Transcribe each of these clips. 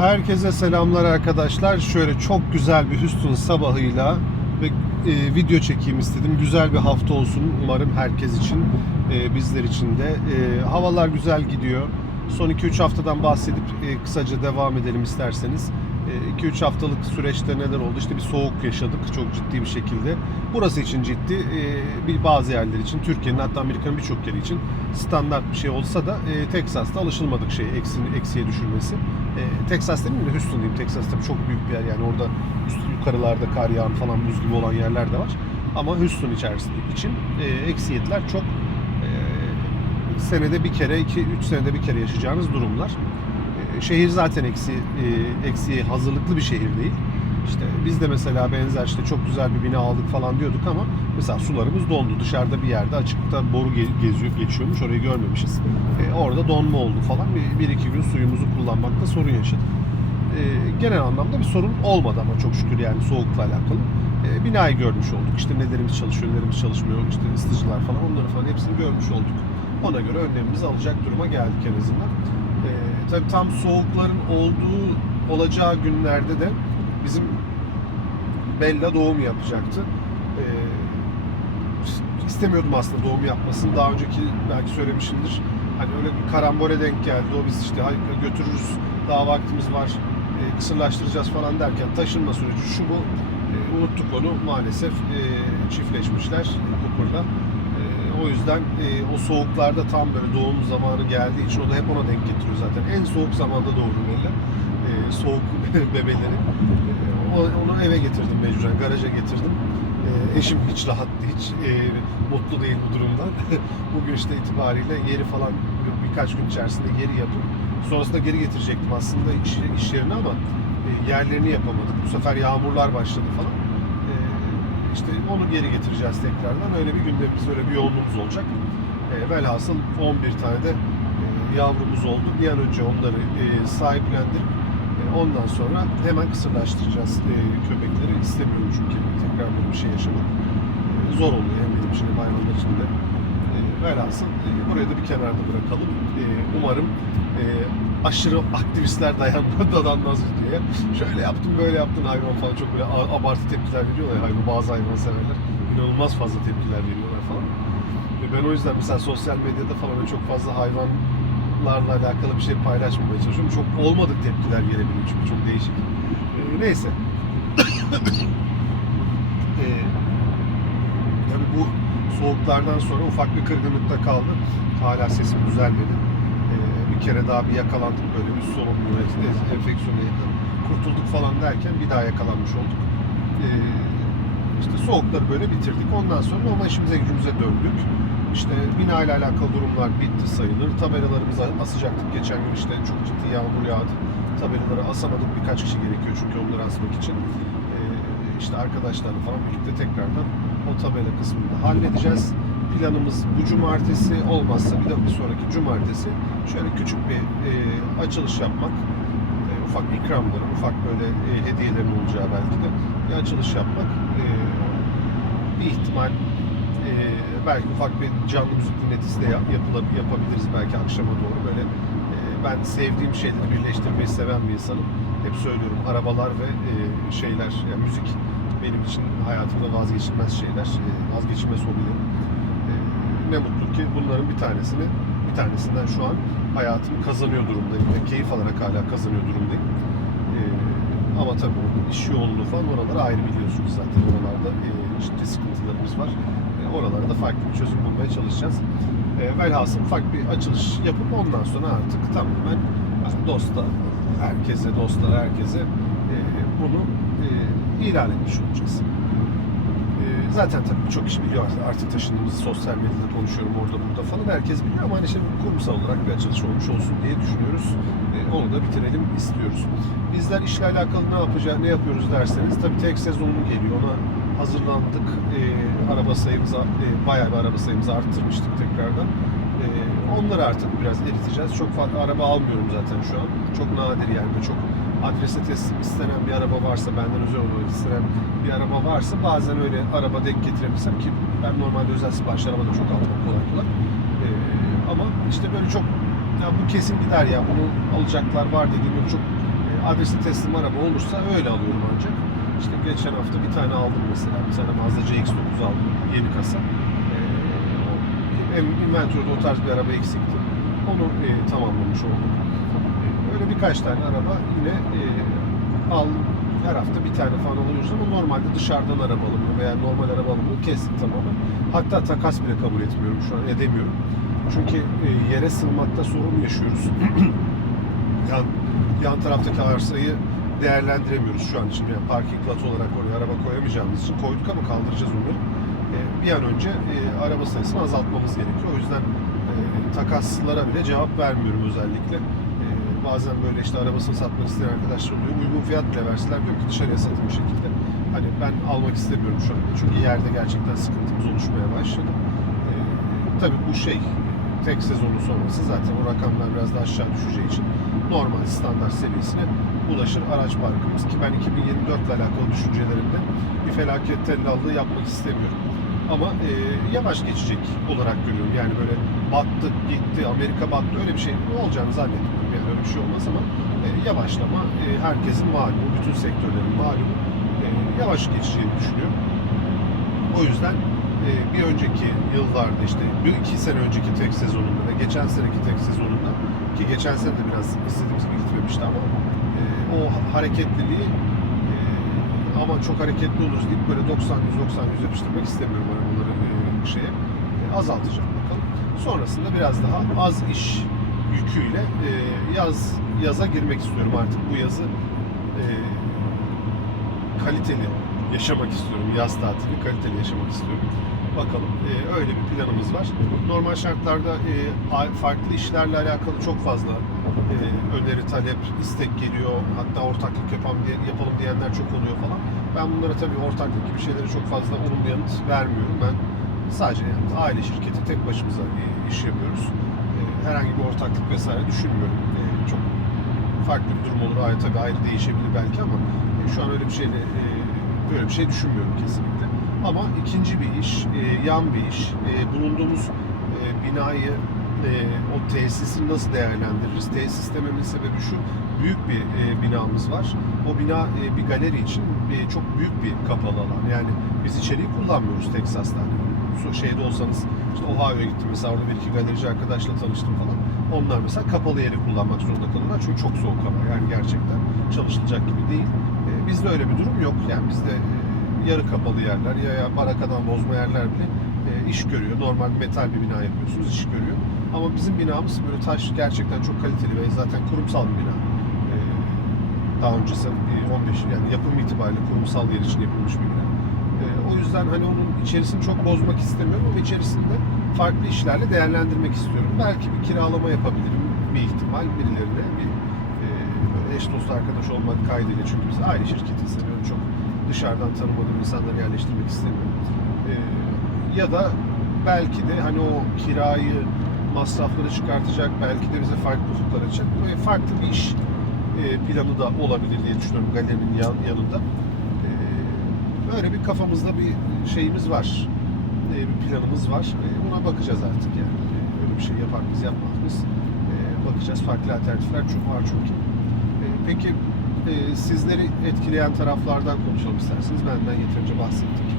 Herkese selamlar arkadaşlar. Şöyle çok güzel bir Houston sabahıyla ve e, video çekeyim istedim. Güzel bir hafta olsun umarım herkes için, e, bizler için de. E, havalar güzel gidiyor. Son 2-3 haftadan bahsedip e, kısaca devam edelim isterseniz. 2-3 haftalık süreçte neler oldu? İşte bir soğuk yaşadık çok ciddi bir şekilde. Burası için ciddi, e, bir bazı yerler için, Türkiye'nin hatta Amerika'nın birçok yeri için standart bir şey olsa da e, Teksas'ta alışılmadık şey eksi, eksiye düşürmesi. E, Teksas demeyeyim de Houston diyeyim. Texas tabii çok büyük bir yer yani orada üst yukarılarda kar yağan falan buz gibi olan yerler de var. Ama Houston içerisinde için e, eksi yediler çok e, senede bir kere, 2-3 senede bir kere yaşayacağınız durumlar. E, şehir zaten eksi e, eksiye hazırlıklı bir şehir değil. İşte biz de mesela benzer işte çok güzel bir bina aldık falan diyorduk ama mesela sularımız dondu. Dışarıda bir yerde açıkta boru ge- geziyor, geçiyormuş. Orayı görmemişiz. E, orada donma oldu falan. Bir, bir iki gün suyumuzu kullanmakta sorun yaşadık. E, genel anlamda bir sorun olmadı ama çok şükür yani soğukla alakalı. E, binayı görmüş olduk. İşte nelerimiz çalışıyor, nelerimiz çalışmıyor. İşte ısıtıcılar falan onları falan hepsini görmüş olduk. Ona göre önlemimizi alacak duruma geldik en azından. E, tabii tam soğukların olduğu olacağı günlerde de bizim Bella doğum yapacaktı. Ee, istemiyordum aslında doğum yapmasını. Daha önceki belki söylemişimdir. Hani öyle bir karambole denk geldi. O biz işte "Hayır, götürürüz, daha vaktimiz var, e, kısırlaştıracağız falan derken taşınma süreci şu bu. E, unuttuk onu maalesef e, çiftleşmişler Cooper'la. E, o yüzden e, o soğuklarda tam böyle doğum zamanı geldiği için o da hep ona denk getiriyor zaten. En soğuk zamanda doğurdu Bella. E, soğuk bebeleri. Onu eve getirdim mecburen, garaja getirdim. E, eşim hiç rahat, hiç e, mutlu değil bu durumdan. Bugün işte itibariyle yeri falan bir- birkaç gün içerisinde geri yapıp sonrasında geri getirecektim aslında iş, iş yerine ama e, yerlerini yapamadık. Bu sefer yağmurlar başladı falan. E, işte onu geri getireceğiz tekrardan. Öyle bir gündemimiz, öyle bir yoğunluğumuz olacak. E, velhasıl 11 tane de e, yavrumuz oldu. Bir an önce onları e, sahiplendirip Ondan sonra hemen kısırlaştıracağız e, köpekleri. İstemiyorum çünkü tekrar böyle bir şey yaşamak e, zor oluyor hem benim için hem hayvanlar için de. E, velhasıl e, burayı da bir kenarda bırakalım. E, umarım e, aşırı aktivistler dayanma dadanmaz videoya. Şöyle yaptım böyle yaptın hayvan falan çok böyle abartı tepkiler veriyorlar ya hayvan, bazı hayvan severler. İnanılmaz fazla tepkiler veriyorlar falan. Ve ben o yüzden mesela sosyal medyada falan çok fazla hayvanlarla alakalı bir şey paylaşmamaya çalışıyorum. Çok olmadık tepkiler gelebiliyor çünkü çok değişik. Ee, neyse. ee, tabii bu soğuklardan sonra ufak bir kırgınlıkta kaldı. Hala sesim düzelmedi. Ee, bir kere daha bir yakalandık böyle bir solunum yakın. Kurtulduk falan derken bir daha yakalanmış olduk. Ee, işte soğukları böyle bitirdik. Ondan sonra normal işimize gücümüze döndük. İşte bina ile alakalı durumlar bitti sayılır. Tabelalarımızı asacaktık. Geçen gün işte çok ciddi yağmur yağdı. Tabelaları asamadık. Birkaç kişi gerekiyor çünkü onları asmak için. Ee, işte arkadaşlarla falan birlikte tekrardan o tabela kısmını halledeceğiz. Planımız bu cumartesi olmazsa bir de bir sonraki cumartesi şöyle küçük bir e, açılış yapmak. E, ufak ikramların, ufak böyle e, hediyelerin olacağı belki de bir açılış yapmak. E, bir ihtimal belki ufak bir canlı müzik dinletisi de yap, yapabiliriz belki akşama doğru böyle. E, ben sevdiğim şeyleri birleştirmeyi seven bir insanım. Hep söylüyorum arabalar ve e, şeyler, yani müzik benim için hayatımda vazgeçilmez şeyler, e, vazgeçilmez hobilerim. E, ne mutlu ki bunların bir tanesini, bir tanesinden şu an hayatımı kazanıyor durumdayım ve keyif alarak hala kazanıyor durumdayım. E, ama tabii iş yoğunluğu falan oraları ayrı biliyorsunuz zaten oralarda e, ciddi sıkıntılarımız var. Oralarda farklı bir çözüm bulmaya çalışacağız. E, velhasıl ufak bir açılış yapıp ondan sonra artık tamamen yani dosta, herkese, dostlara, herkese e, bunu e, ilan etmiş olacağız. E, zaten tabii birçok kişi biliyor artık, taşındığımızı sosyal medyada konuşuyorum orada burada falan herkes biliyor ama hani işte kurumsal olarak bir açılış olmuş olsun diye düşünüyoruz. E, onu da bitirelim istiyoruz. Bizler işle alakalı ne yapacağız, ne yapıyoruz derseniz tabii tek sezonu geliyor ona hazırlandık. E, araba sayımızı, e, bayağı bir araba sayımızı arttırmıştık tekrardan. E, onları artık biraz eriteceğiz. Çok fazla araba almıyorum zaten şu an. Çok nadir yani çok adrese teslim istenen bir araba varsa, benden özel olarak istenen bir araba varsa bazen öyle araba denk getirebilsem ki ben normalde özel sipariş araba da çok almam kolay kolay. E, ama işte böyle çok ya bu kesin gider ya bunu alacaklar var dediğim böyle çok e, adreste teslim araba olursa öyle alıyorum ancak. İşte geçen hafta bir tane aldım mesela. Bir tane Mazda CX-9 aldım. Yeni kasa. E, hem inventörde o tarz bir araba eksikti. Onu e, tamamlamış olduk. E, öyle birkaç tane araba yine e, al her hafta bir tane falan alıyoruz ama normalde dışarıdan araba alımı veya normal araba alımını kestik tamamen. Hatta takas bile kabul etmiyorum şu an edemiyorum. Çünkü e, yere sığmakta sorun yaşıyoruz. yan, yan taraftaki arsayı değerlendiremiyoruz şu an için. Yani parking lot olarak oraya araba koyamayacağımız için koyduk ama kaldıracağız onları. E, bir an önce e, araba sayısını azaltmamız gerekiyor. O yüzden e, takaslara bile cevap vermiyorum özellikle. E, bazen böyle işte arabasını satmak isteyen arkadaşlar oluyor. Uygun fiyat bile verseler diyor ki dışarıya satın bir şekilde. Hani ben almak istemiyorum şu anda. Çünkü yerde gerçekten sıkıntımız oluşmaya başladı. E, tabii bu şey tek sezonu sonrası zaten o rakamlar biraz daha aşağı düşeceği için normal standart seviyesine ulaşır araç parkımız ki ben 2024 ile alakalı düşüncelerimde bir felaket tellallığı yapmak istemiyorum. Ama e, yavaş geçecek olarak görüyorum. Yani böyle battı, gitti, Amerika battı öyle bir şey olacağını zannetmiyorum. Yani öyle bir şey olmaz ama e, yavaşlama e, herkesin malumu, bütün sektörlerin malumu e, yavaş geçeceğini düşünüyorum. O yüzden e, bir önceki yıllarda işte bir iki sene önceki tek sezonunda ve geçen seneki tek sezonunda ki geçen sene de biraz istediğimiz gibi gitmemişti ama hareketliliği e, ama çok hareketli oluruz deyip böyle 90 100 90 100 yapıştırmak istemiyorum arabaları e, şeye e, azaltacağım bakalım. Sonrasında biraz daha az iş yüküyle e, yaz yaza girmek istiyorum artık bu yazı e, kaliteli yaşamak istiyorum. Yaz tatili kaliteli yaşamak istiyorum. Bakalım e, öyle bir planımız var. Normal şartlarda e, farklı işlerle alakalı çok fazla öneri, talep, istek geliyor. Hatta ortaklık yapalım, diye, yapalım diyenler çok oluyor falan. Ben bunlara tabii ortaklık gibi şeylere çok fazla olumlu yanıt vermiyorum. Ben sadece aile şirketi tek başımıza e, iş yapıyoruz. E, herhangi bir ortaklık vesaire düşünmüyorum. E, çok farklı bir durum olur. Ayrı, tabii ayrı değişebilir belki ama e, şu an öyle bir şeyle e, böyle bir şey düşünmüyorum kesinlikle. Ama ikinci bir iş, yan bir iş, bulunduğumuz binayı, e, o tesisi nasıl değerlendiririz? Tesis dememin sebebi şu, büyük bir e, binamız var. O bina e, bir galeri için e, çok büyük bir kapalı alan. Yani biz içeriği kullanmıyoruz Teksas'ta. Hani şeyde olsanız, işte Ohio'ya gittim mesela orada bir iki galerici arkadaşla tanıştım falan. Onlar mesela kapalı yeri kullanmak zorunda kalıyorlar çünkü çok soğuk hava. Yani gerçekten çalışılacak gibi değil. E, bizde öyle bir durum yok. Yani bizde e, yarı kapalı yerler ya, ya barakadan bozma yerler bile e, iş görüyor. Normal metal bir bina yapıyorsunuz iş görüyor. Ama bizim binamız böyle taş gerçekten çok kaliteli ve zaten kurumsal bir bina. E, daha öncesi e, 15 yani yapım itibariyle kurumsal yer için yapılmış bir bina. E, o yüzden hani onun içerisini çok bozmak istemiyorum ama içerisinde farklı işlerle değerlendirmek istiyorum. Belki bir kiralama yapabilirim bir ihtimal birilerine bir e, eş dost arkadaş olmak kaydıyla çünkü biz aile şirketi seviyorum çok dışarıdan tanımadığım insanları yerleştirmek istemiyorum. E, ya da belki de hani o kirayı masrafları çıkartacak belki de bize farklı ufuklar açacak böyle farklı bir iş e, planı da olabilir diye düşünüyorum galerinin yan, yanında. E, böyle bir kafamızda bir şeyimiz var. E, bir planımız var. E, buna bakacağız artık yani. E, öyle bir şey yapar mıyız yapmaz mıyız? E, bakacağız. Farklı alternatifler çok var çünkü. E, peki e, sizleri etkileyen taraflardan konuşalım isterseniz. Benden yeterince bahsettik.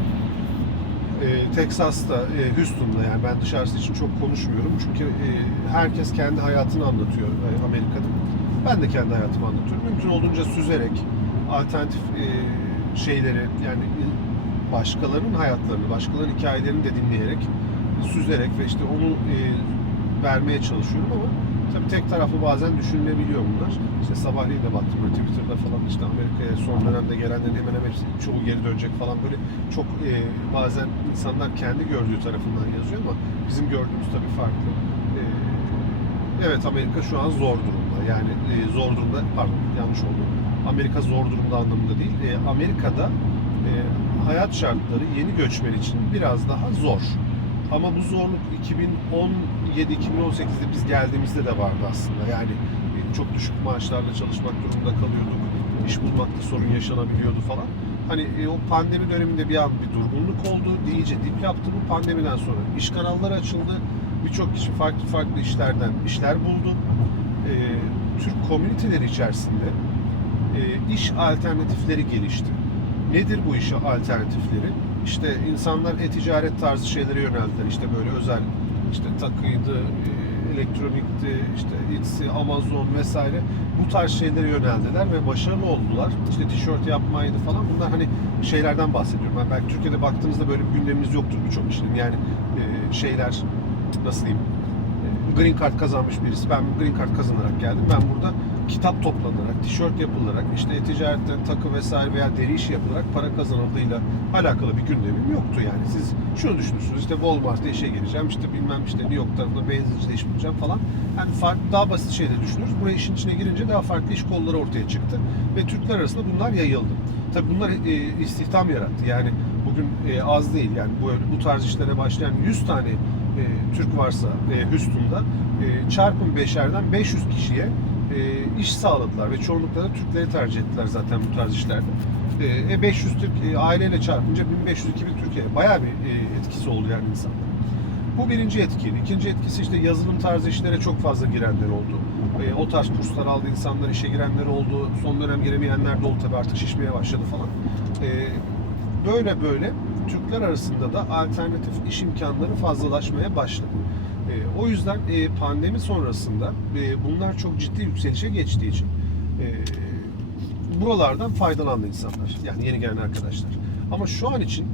E, Texas'ta, e, Houston'da yani ben dışarısı için çok konuşmuyorum. Çünkü e, herkes kendi hayatını anlatıyor e, Amerika'da. Ben de kendi hayatımı anlatıyorum. Mümkün olduğunca süzerek, alternatif e, şeyleri yani başkalarının hayatlarını, başkalarının hikayelerini de dinleyerek, süzerek ve işte onu e, vermeye çalışıyorum ama tabii tek taraflı bazen düşünülebiliyor bunlar. İşte sabahleyin de baktım böyle Twitter'da falan işte Amerika'ya son dönemde gelenlerin hemen hemen hepsi, çoğu geri dönecek falan böyle çok e, bazen insanlar kendi gördüğü tarafından yazıyor ama bizim gördüğümüz tabii farklı. E, evet Amerika şu an zor durumda. Yani e, zor durumda, pardon yanlış oldu. Amerika zor durumda anlamında değil. E, Amerika'da e, hayat şartları yeni göçmen için biraz daha zor. Ama bu zorluk 2017-2018'de biz geldiğimizde de vardı aslında. Yani e, çok düşük maaşlarla çalışmak durumunda kalıyorduk. İş bulmakta sorun yaşanabiliyordu falan. Hani e, o pandemi döneminde bir an bir durgunluk oldu. İyice dip yaptı bu pandemiden sonra. İş kanalları açıldı. Birçok kişi farklı farklı işlerden işler buldu. E, Türk komüniteleri içerisinde e, iş alternatifleri gelişti. Nedir bu iş alternatifleri? İşte insanlar e-ticaret tarzı şeylere yöneldiler. İşte böyle özel işte takıydı, e, elektronikti, işte Etsy, Amazon vesaire bu tarz şeylere yöneldiler ve başarılı oldular. İşte tişört yapmaydı falan. Bunlar hani şeylerden bahsediyorum. Ben belki Türkiye'de baktığınızda böyle bir gündemimiz yoktur birçok işin. Yani e, şeyler nasıl diyeyim? Green Card kazanmış birisi. Ben Green Card kazanarak geldim. Ben burada kitap toplanarak, tişört yapılarak, işte e-ticaretten takı vesaire veya deri işi yapılarak para kazanıldığıyla alakalı bir gündemim yoktu yani. Siz şunu düşünürsünüz işte Walmart'ta işe gireceğim, işte bilmem işte New York tarafında benzincide iş bulacağım falan. Yani farklı, daha basit şeyler düşünürüz. Buraya işin içine girince daha farklı iş kolları ortaya çıktı ve Türkler arasında bunlar yayıldı. Tabii bunlar e, istihdam yarattı. Yani bugün e, az değil yani bu bu tarz işlere başlayan 100 tane e, Türk varsa e, Houston'da e, çarpın beşerden 500 kişiye e, iş sağladılar ve çoğunlukla da Türkleri tercih ettiler zaten bu tarz işlerde. E, e, 500 Türk e, aileyle çarpınca 1500-2000 Türkiye bayağı bir e, etkisi oldu yani insanlar. Bu birinci etki. İkinci etkisi işte yazılım tarzı işlere çok fazla girenler oldu. E, o tarz kurslar aldı insanlar, işe girenler oldu. Son dönem giremeyenler de oldu tabii artık şişmeye başladı falan. E, böyle böyle Türkler arasında da alternatif iş imkanları fazlalaşmaya başladı. E, o yüzden e, pandemi sonrasında e, bunlar çok ciddi yükselişe geçtiği için buralardan faydalandı insanlar. Yani yeni gelen arkadaşlar. Ama şu an için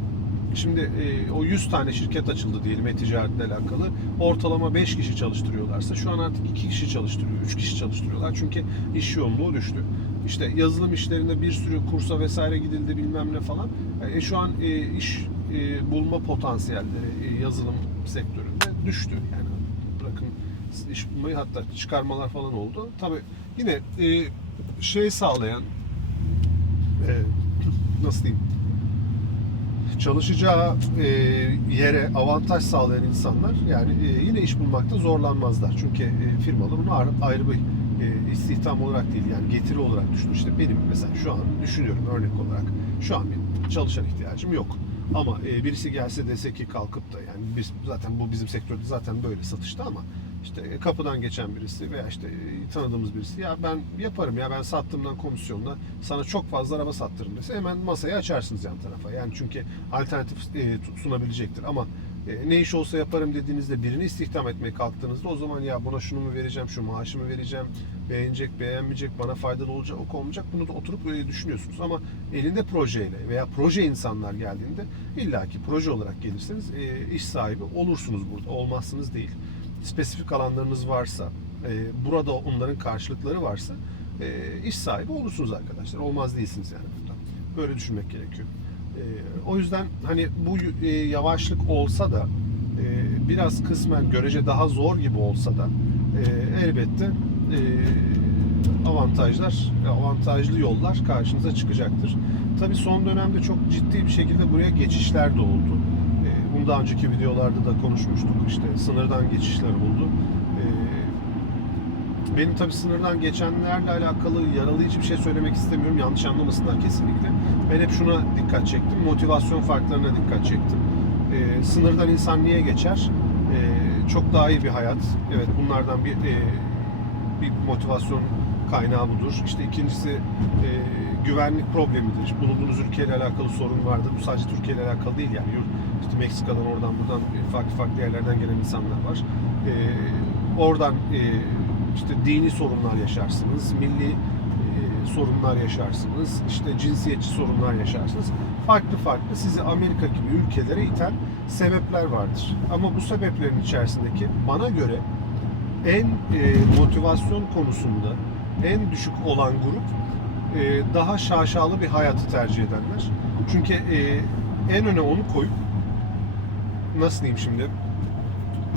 şimdi o 100 tane şirket açıldı diyelim e-ticaretle alakalı. Ortalama 5 kişi çalıştırıyorlarsa şu an artık 2 kişi çalıştırıyor, 3 kişi çalıştırıyorlar. Çünkü iş yoğunluğu düştü. İşte yazılım işlerinde bir sürü kursa vesaire gidildi bilmem ne falan. E, şu an e, iş e, bulma potansiyelleri e, yazılım sektöründe düştü. Yani bırakın iş bulmayı hatta çıkarmalar falan oldu. Tabii yine e, şey sağlayan e, nasıl diyeyim çalışacağı e, yere avantaj sağlayan insanlar yani e, yine iş bulmakta zorlanmazlar. Çünkü e, firmalar onu ayrı, ayrı bir e, istihdam olarak değil yani getiri olarak düşünür. İşte benim mesela şu an düşünüyorum örnek olarak şu an benim çalışan ihtiyacım yok. Ama e, birisi gelse dese ki kalkıp da yani biz zaten bu bizim sektörde zaten böyle satışta ama işte e, kapıdan geçen birisi veya işte e, tanıdığımız birisi ya ben yaparım ya ben sattığımdan komisyonla sana çok fazla araba sattırırım dese hemen masayı açarsınız yan tarafa. Yani çünkü alternatif e, sunabilecektir ama e, ne iş olsa yaparım dediğinizde birini istihdam etmeye kalktığınızda o zaman ya buna şunu mu vereceğim, şu maaşımı vereceğim, beğenecek, beğenmeyecek, bana faydalı olacak, ok olmayacak bunu da oturup düşünüyorsunuz. Ama elinde projeyle veya proje insanlar geldiğinde illaki proje olarak gelirseniz e, iş sahibi olursunuz burada. Olmazsınız değil. Spesifik alanlarınız varsa, e, burada onların karşılıkları varsa iş sahibi olursunuz arkadaşlar. Olmaz değilsiniz yani burada. Böyle düşünmek gerekiyor. E, o yüzden hani bu e, yavaşlık olsa da e, biraz kısmen görece daha zor gibi olsa da e, elbette avantajlar, avantajlı yollar karşınıza çıkacaktır. Tabii son dönemde çok ciddi bir şekilde buraya geçişler de oldu. Bunu daha önceki videolarda da konuşmuştuk. İşte sınırdan geçişler oldu. Benim tabii sınırdan geçenlerle alakalı yaralayıcı bir şey söylemek istemiyorum. Yanlış anlamasınlar kesinlikle. Ben hep şuna dikkat çektim. Motivasyon farklarına dikkat çektim. E, sınırdan insan niye geçer? E, çok daha iyi bir hayat. Evet bunlardan bir e, bir motivasyon kaynağı budur. İşte ikincisi e, güvenlik problemidir. Bulunduğunuz ülkeyle alakalı sorun vardır. Bu sadece Türkiye ile alakalı değil yani. İşte Meksika'dan oradan buradan e, farklı farklı yerlerden gelen insanlar var. E, oradan e, işte dini sorunlar yaşarsınız, milli e, sorunlar yaşarsınız, işte cinsiyetçi sorunlar yaşarsınız. Farklı farklı sizi Amerika gibi ülkelere iten sebepler vardır. Ama bu sebeplerin içerisindeki bana göre en e, motivasyon konusunda en düşük olan grup e, daha şaşalı bir hayatı tercih edenler. Çünkü en öne onu koyup nasıl diyeyim şimdi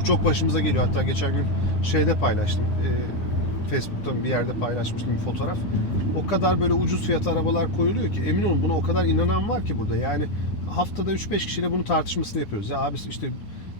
bu çok başımıza geliyor. Hatta geçen gün şeyde paylaştım. E, Facebook'ta bir yerde paylaşmıştım bir fotoğraf. O kadar böyle ucuz fiyat arabalar koyuluyor ki emin olun buna o kadar inanan var ki burada. Yani haftada 3-5 kişiyle bunu tartışmasını yapıyoruz. Ya abi işte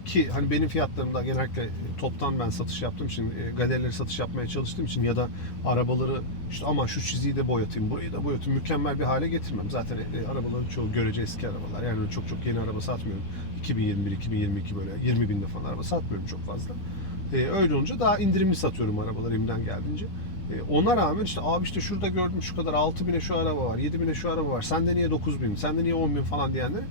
ki hani benim fiyatlarımda genellikle toptan ben satış yaptığım için e, galerileri satış yapmaya çalıştığım için ya da arabaları işte ama şu çiziyi de boyatayım burayı da boyatayım mükemmel bir hale getirmem. Zaten e, arabaların çoğu görece eski arabalar. Yani çok çok yeni araba satmıyorum. 2021 2022 böyle 20 binde falan araba satmıyorum çok fazla. E, öyle olunca daha indirimli satıyorum arabaları elimden geldiğince. E, ona rağmen işte abi işte şurada gördüm şu kadar 6 bine şu araba var, 7 bine şu araba var. Sende niye 9 bin, sende niye 10 bin falan diyenler.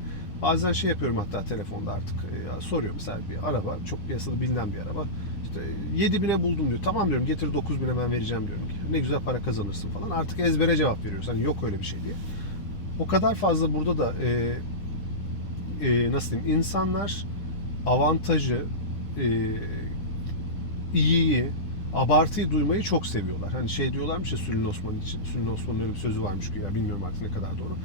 Bazen şey yapıyorum hatta telefonda artık e, soruyorum mesela bir araba çok piyasada bilinen bir araba. İşte 7 bine buldum diyor. Tamam diyorum getir 9 bine ben vereceğim diyorum ki. Ne güzel para kazanırsın falan. Artık ezbere cevap veriyoruz. Hani yok öyle bir şey diye. O kadar fazla burada da e, e, nasıl diyeyim insanlar avantajı e, iyiyi abartıyı duymayı çok seviyorlar. Hani şey diyorlarmış ya Sülün Osman için. Sülün Osman'ın öyle bir sözü varmış ya bilmiyorum artık ne kadar doğru.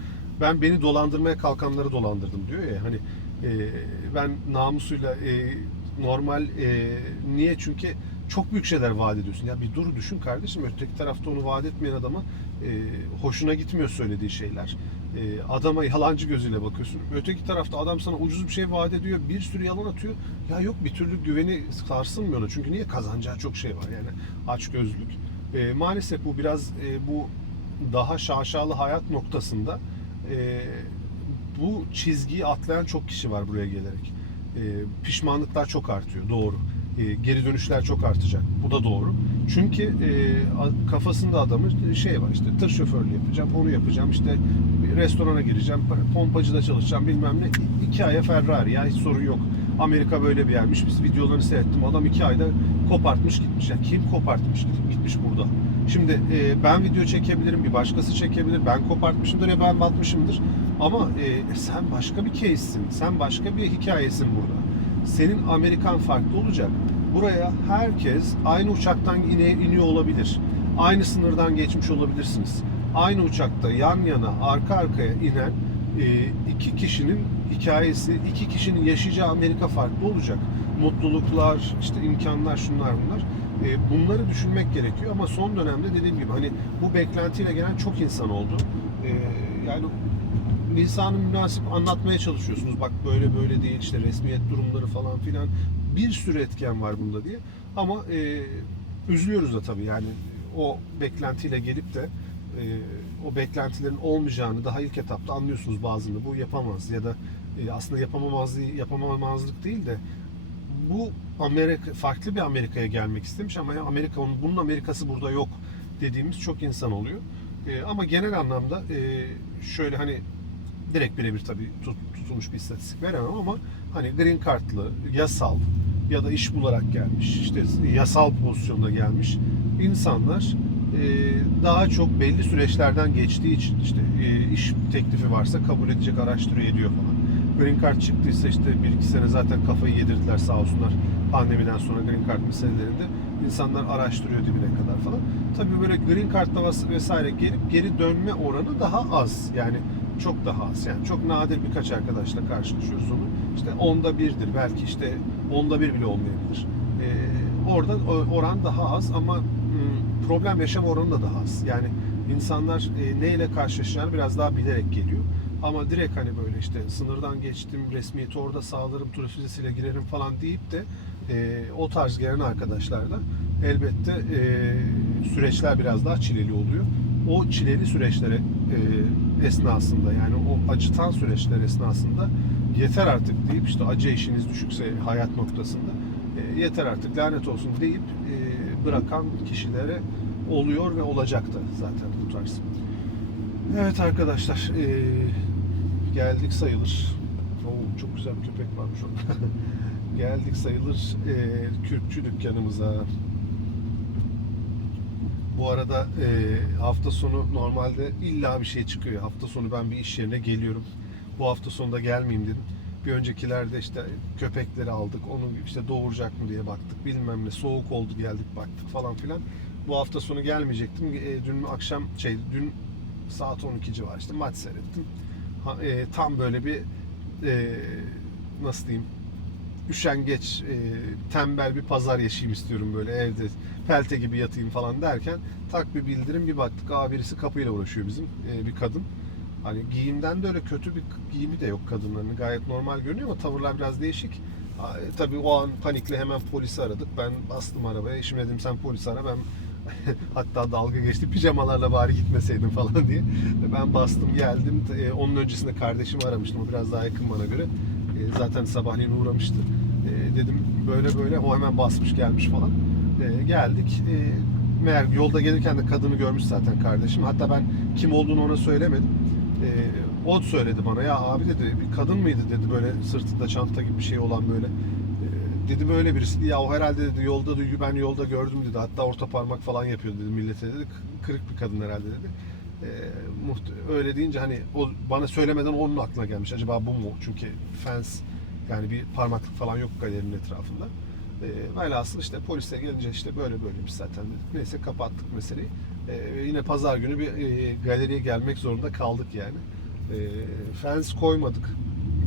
Ben beni dolandırmaya kalkanları dolandırdım diyor ya hani e, ben namusuyla e, normal e, niye çünkü çok büyük şeyler vaat ediyorsun. Ya bir dur düşün kardeşim öteki tarafta onu vaat etmeyen adama e, hoşuna gitmiyor söylediği şeyler. E, adama yalancı gözüyle bakıyorsun. Öteki tarafta adam sana ucuz bir şey vaat ediyor. Bir sürü yalan atıyor. Ya yok bir türlü güveni sarsılmıyor ona. Çünkü niye kazanacağı çok şey var yani aç gözlük. E, maalesef bu biraz e, bu daha şaşalı hayat noktasında e, bu çizgiyi atlayan çok kişi var buraya gelerek. E, pişmanlıklar çok artıyor doğru. E, geri dönüşler çok artacak. Bu da doğru. Çünkü e, kafasında adamın şey var işte tır şoförlüğü yapacağım, onu yapacağım, işte restorana gireceğim, pompacıda çalışacağım bilmem ne. İki aya Ferrari ya hiç sorun yok. Amerika böyle bir yermiş. Biz videolarını seyrettim. Adam iki ayda kopartmış gitmiş. Ya kim kopartmış gitmiş burada? Şimdi e, ben video çekebilirim, bir başkası çekebilir. Ben kopartmışımdır ya ben batmışımdır. Ama e, sen başka bir case'sin. Sen başka bir hikayesin burada. Senin Amerikan farklı olacak. Buraya herkes aynı uçaktan ine, iniyor olabilir. Aynı sınırdan geçmiş olabilirsiniz. Aynı uçakta yan yana, arka arkaya inen e, iki kişinin hikayesi, iki kişinin yaşayacağı Amerika farklı olacak. Mutluluklar, işte imkanlar, şunlar bunlar. E, bunları düşünmek gerekiyor ama son dönemde dediğim gibi hani bu beklentiyle gelen çok insan oldu. E, yani lisanı münasip anlatmaya çalışıyorsunuz. Bak böyle böyle değil işte resmiyet durumları falan filan. Bir sürü etken var bunda diye. Ama üzülüyoruz da tabii yani o beklentiyle gelip de e, o beklentilerin olmayacağını daha ilk etapta anlıyorsunuz bazını. Bu yapamaz ya da e, aslında yapamamazlığı yapamamazlık değil de bu Amerika farklı bir Amerika'ya gelmek istemiş ama Amerika onun bunun Amerikası burada yok dediğimiz çok insan oluyor. E, ama genel anlamda e, şöyle hani direkt birebir tabii tut, tutulmuş bir istatistik veremem ama hani green card'lı, yasal ya da iş bularak gelmiş, işte yasal pozisyonda gelmiş insanlar daha çok belli süreçlerden geçtiği için işte e, iş teklifi varsa kabul edecek araştırıyor ediyor falan. Green Card çıktıysa işte bir iki sene zaten kafayı yedirdiler sağ olsunlar pandemiden sonra Green Card meselelerinde insanlar araştırıyor dibine kadar falan. Tabii böyle Green Card'la ves- vesaire gelip geri dönme oranı daha az. Yani çok daha az. Yani çok nadir birkaç arkadaşla karşılaşıyoruz onu. İşte onda birdir. Belki işte onda bir bile olmayabilir. Ee, orada oran daha az ama problem yaşam oranı da daha az. Yani insanlar e, neyle karşılaşacağını biraz daha bilerek geliyor. Ama direkt hani böyle işte sınırdan geçtim, resmiyeti orada sağlarım, turist vizesiyle girerim falan deyip de e, o tarz gelen arkadaşlar da elbette e, süreçler biraz daha çileli oluyor. O çileli süreçlere e, esnasında yani o acıtan süreçler esnasında yeter artık deyip işte acı eşiniz düşükse hayat noktasında e, yeter artık lanet olsun deyip e, bırakan kişilere oluyor ve olacak da zaten bu tarz. Evet arkadaşlar e, geldik sayılır. Oo, çok güzel bir köpek varmış orada. geldik sayılır e, Kürkçü dükkanımıza. Bu arada e, hafta sonu normalde illa bir şey çıkıyor. Hafta sonu ben bir iş yerine geliyorum. Bu hafta sonunda gelmeyeyim dedim. Bir öncekilerde işte köpekleri aldık. Onu işte doğuracak mı diye baktık. Bilmem ne soğuk oldu geldik baktık falan filan. Bu hafta sonu gelmeyecektim. E, dün akşam şey dün saat 12 civarı işte maç seyrettim. Ha, e, tam böyle bir e, nasıl diyeyim üşengeç, e, tembel bir pazar yaşayayım istiyorum böyle evde pelte gibi yatayım falan derken tak bir bildirim bir baktık aa birisi kapıyla uğraşıyor bizim e, bir kadın. Hani giyimden de öyle kötü bir giyimi de yok kadınların. Gayet normal görünüyor ama tavırlar biraz değişik. E, tabii o an panikle hemen polisi aradık. Ben bastım arabaya. Eşim dedim sen polis ara ben hatta dalga geçti pijamalarla bari gitmeseydim falan diye. Ben bastım geldim. E, onun öncesinde kardeşimi aramıştım. O biraz daha yakın bana göre. E, zaten sabahleyin uğramıştı. E, dedim böyle böyle o hemen basmış gelmiş falan. E, geldik. E, Meğer yolda gelirken de kadını görmüş zaten kardeşim. Hatta ben kim olduğunu ona söylemedim. O söyledi bana ya abi dedi bir kadın mıydı dedi böyle sırtında çanta gibi bir şey olan böyle. Ee, dedi böyle birisi ya o herhalde dedi yolda dedi, ben yolda gördüm dedi. Hatta orta parmak falan yapıyordu dedi millete dedi. Kırık bir kadın herhalde dedi. Muht- öyle deyince hani o bana söylemeden onun aklına gelmiş. Acaba bu mu? Çünkü fence yani bir parmaklık falan yok galerinin etrafında. E, velhasıl işte polise gelince işte böyle böylemiş zaten dedik. Neyse kapattık meseleyi. E, yine pazar günü bir e, galeriye gelmek zorunda kaldık yani. E, fence koymadık.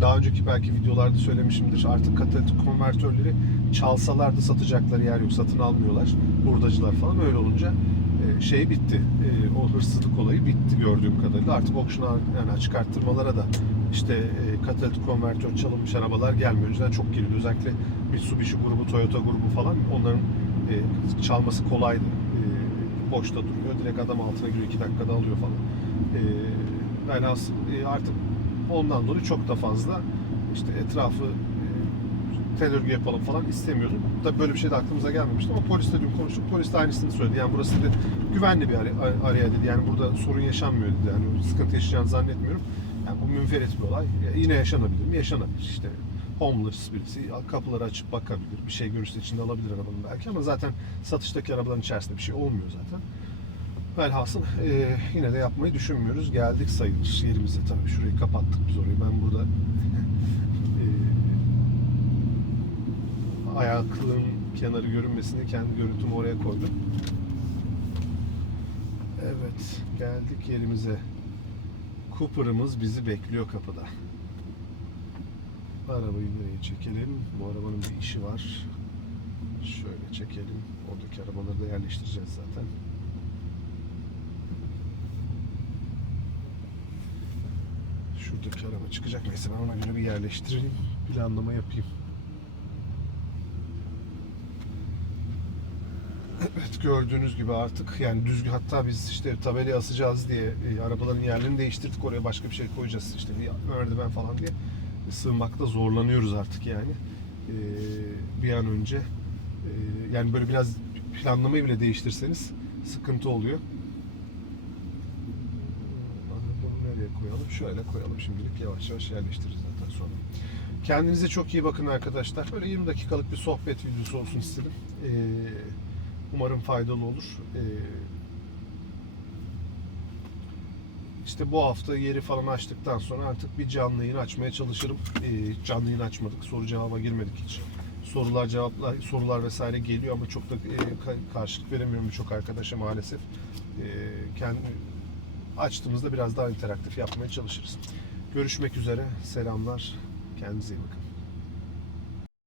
Daha önceki belki videolarda söylemişimdir. Artık katalitik konvertörleri çalsalar da satacakları yer yok. Satın almıyorlar. Hurdacılar falan. Öyle olunca e, şey bitti. E, o hırsızlık olayı bitti gördüğüm kadarıyla. Artık auction'a yani açık arttırmalara da işte e, katalitik konvertör çalınmış arabalar gelmiyor. Yüzden çok geliyor. Özellikle Mitsubishi grubu, Toyota grubu falan onların çalması kolaydı. Boşta duruyor. Direkt adam altına giriyor. iki dakikada alıyor falan. Velhasıl e, artık ondan dolayı çok da fazla işte etrafı e, tel örgü yapalım falan istemiyordum. Tabii böyle bir şey de aklımıza gelmemişti ama polisle dün konuştuk. Polis de aynısını söyledi. Yani burası dedi, güvenli bir araya dedi. Yani burada sorun yaşanmıyor dedi. Yani sıkıntı yaşayacağını zannetmiyorum. Yani bu münferit bir olay. Yine yaşanabilir mi? Yaşanabilir. İşte homeless birisi kapıları açıp bakabilir. Bir şey görürse içinde alabilir arabanın belki ama zaten satıştaki arabaların içerisinde bir şey olmuyor zaten. Velhasıl e, yine de yapmayı düşünmüyoruz. Geldik sayılır yerimize tabii. Şurayı kapattık biz orayı. Ben burada e, ayaklığın kenarı görünmesin kendi görüntümü oraya koydum. Evet, geldik yerimize. Cooper'ımız bizi bekliyor kapıda. Arabayı nereye çekelim? Bu arabanın bir işi var. Şöyle çekelim. Oradaki arabaları da yerleştireceğiz zaten. Şuradaki araba çıkacak. Neyse ben ona göre bir yerleştireyim. Planlama yapayım. Evet gördüğünüz gibi artık yani düzgün hatta biz işte tabela asacağız diye e, arabaların yerlerini değiştirdik oraya başka bir şey koyacağız işte bir merdiven falan diye sığınmakta zorlanıyoruz artık yani E, bir an önce e, yani böyle biraz planlamayı bile değiştirseniz sıkıntı oluyor. Koyalım? Şöyle koyalım şimdilik yavaş yavaş yerleştiririz zaten sonra. Kendinize çok iyi bakın arkadaşlar. Böyle 20 dakikalık bir sohbet videosu olsun istedim. Ee, umarım faydalı olur. Ee, işte bu hafta yeri falan açtıktan sonra artık bir canlı yayın açmaya çalışırım. Ee, canlı yayın açmadık. Soru cevaba girmedik hiç. Sorular cevaplar sorular vesaire geliyor ama çok da e, ka- karşılık veremiyorum birçok arkadaşa maalesef. Ee, kendi açtığımızda biraz daha interaktif yapmaya çalışırız. Görüşmek üzere. Selamlar. Kendinize iyi bakın.